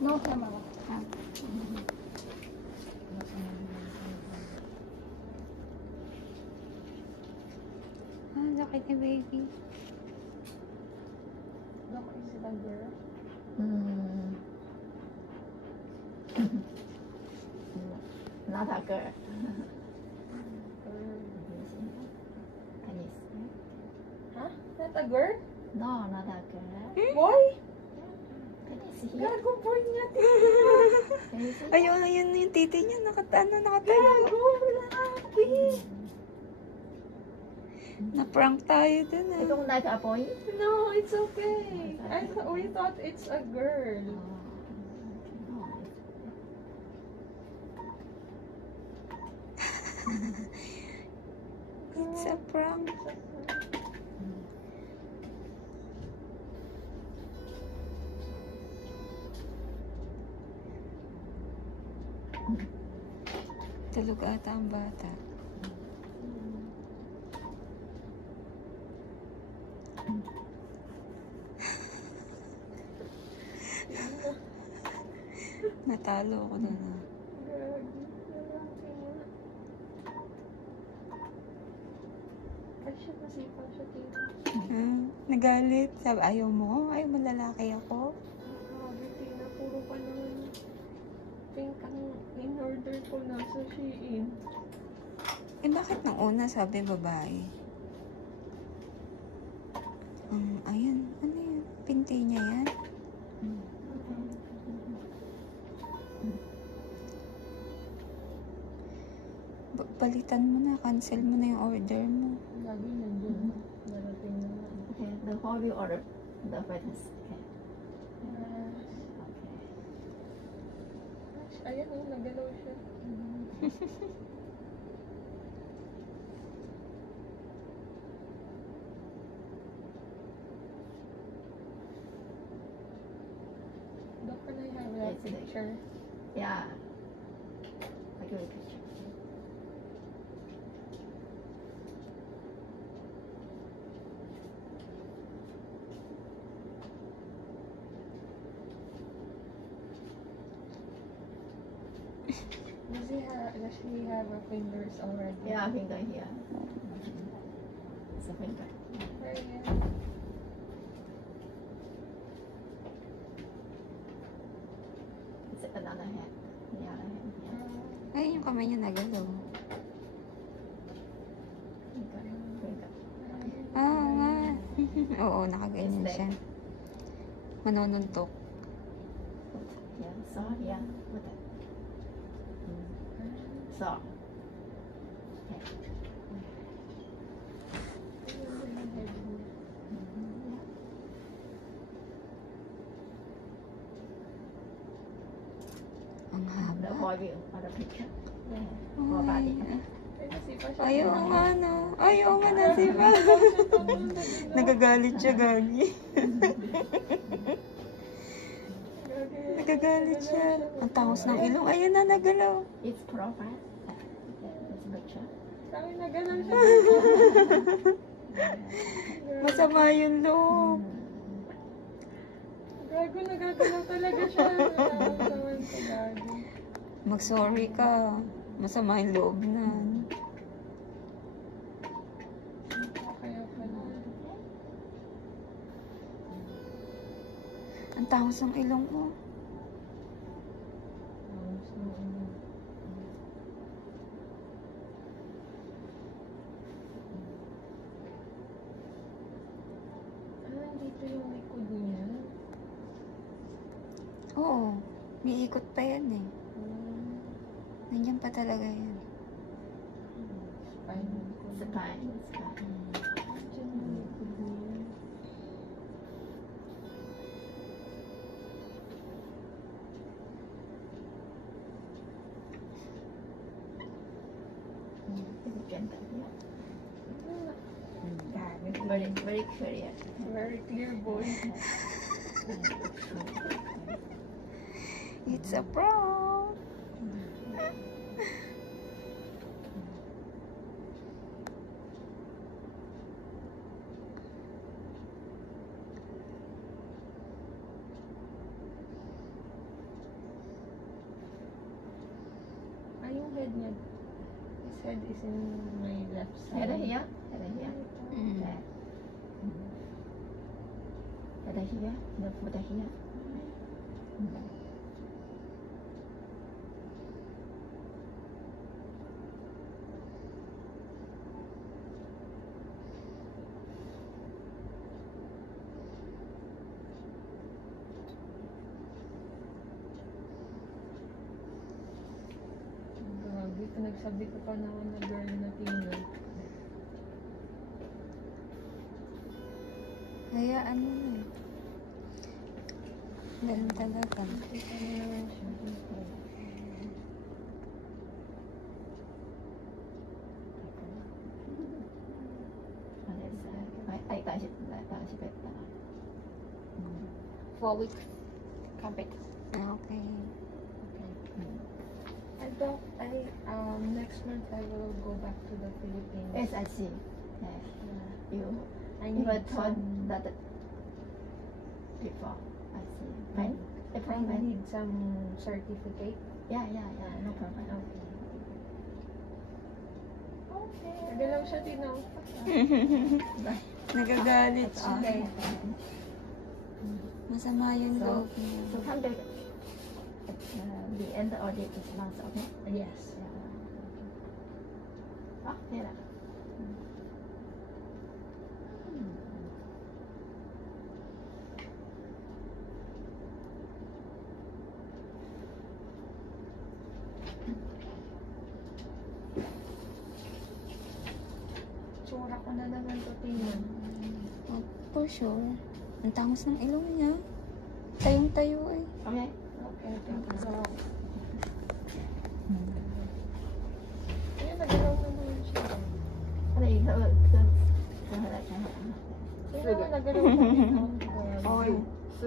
No camera. Laki ni baby. Look, is it a girl? Not a girl. Huh? Not a girl? No, not a girl. Boy? Can you see? Gago boy nga. Can you see? Ayun, ayun yung titi niya. Nakatayo. Gago, lalaki. Na-prank tayo dun You don't like a boy? No, it's okay. We thought it's a girl. It's a prank. Tulog ata ang bata. Natalo ako na. Kasi masipag siya dito. Nagalit. Sabi, ayaw mo? Ayaw mo lalaki ako? Grabe, Tina. Puro pa naman pink ang in-order ko na sa Shein. Eh, bakit nung una sabi babae? Ayan. Ano yan? Pinti niya yan? Palitan mo na. Cancel mo na yung order mo. Lagi nandun. Narating na nga. Okay, the whole you order the fitness. Okay. Ayan o, nagalaw siya. Doc, can I have that Yes, picture? Yeah. I give you a picture. Does he have a fingers already? Yeah, finger here. It's a finger. Where is It's another hand. The other hand here. Ayun yung kamay niya nagalaw. Finger. Finger. Oo nga. Oo, nakaganyan siya. Manonuntok. Yeah, so yeah. Put it. So. Okay. Ang haba. The whole view of the picture. Yeah. Whole Ay, body. ayaw nga na. Ayaw nga na, diba? Nagagalit siya, Gagi. Nagagalit siya. Ang tangos ng ilong. Ayan na, nagalaw. It's profile. It's picture. Sabi na ganun siya. Masama yung loob. Gago, nagagalaw talaga siya. Nakasawan ko, gago. Mag-sorry ka. Masama yung loob na. Kaya pala. Ang tangos ng ilong mo. Nandito yung likod niya. Oo. May ikot pa yan eh. Nandiyan pa talaga yan. Spinal cord. Spine. Spine. Diyan yung likod niya. It's gentle. Yeah. Gago. Very, very clear. Very clear, boy. It's a prank. head is in my left side. Head here, head here. Mm. There. Head here, the foot here. Grabe, pinagsabi ko pa naman na girl na Pinoy. Kaya ano na eh. Ganun talaga. Kita mo naman siya. I touch it better. 4 weeks. Kapit. Okay. Next month I will go back to the Philippines. Yes, I see. Yes. You I never need thought some, that before. I see. When? I April when? need some certificate. Yeah, no problem. Okay. Nagalaw siya, Tino. Nagagalit That's siya. all. Okay. Masama yung So- loob niya. So come back at the end of this month, okay? Yes. Oh, here. Tsura ko na naman to, Tino. Oh, for sure. Ang tangos ng ilong niya. Tayong-tayo eh. Okay. Okay, thank you. Ayan, nagalaw na naman siya. Ano yung Kaya nagalaw siya, Tino. Oh,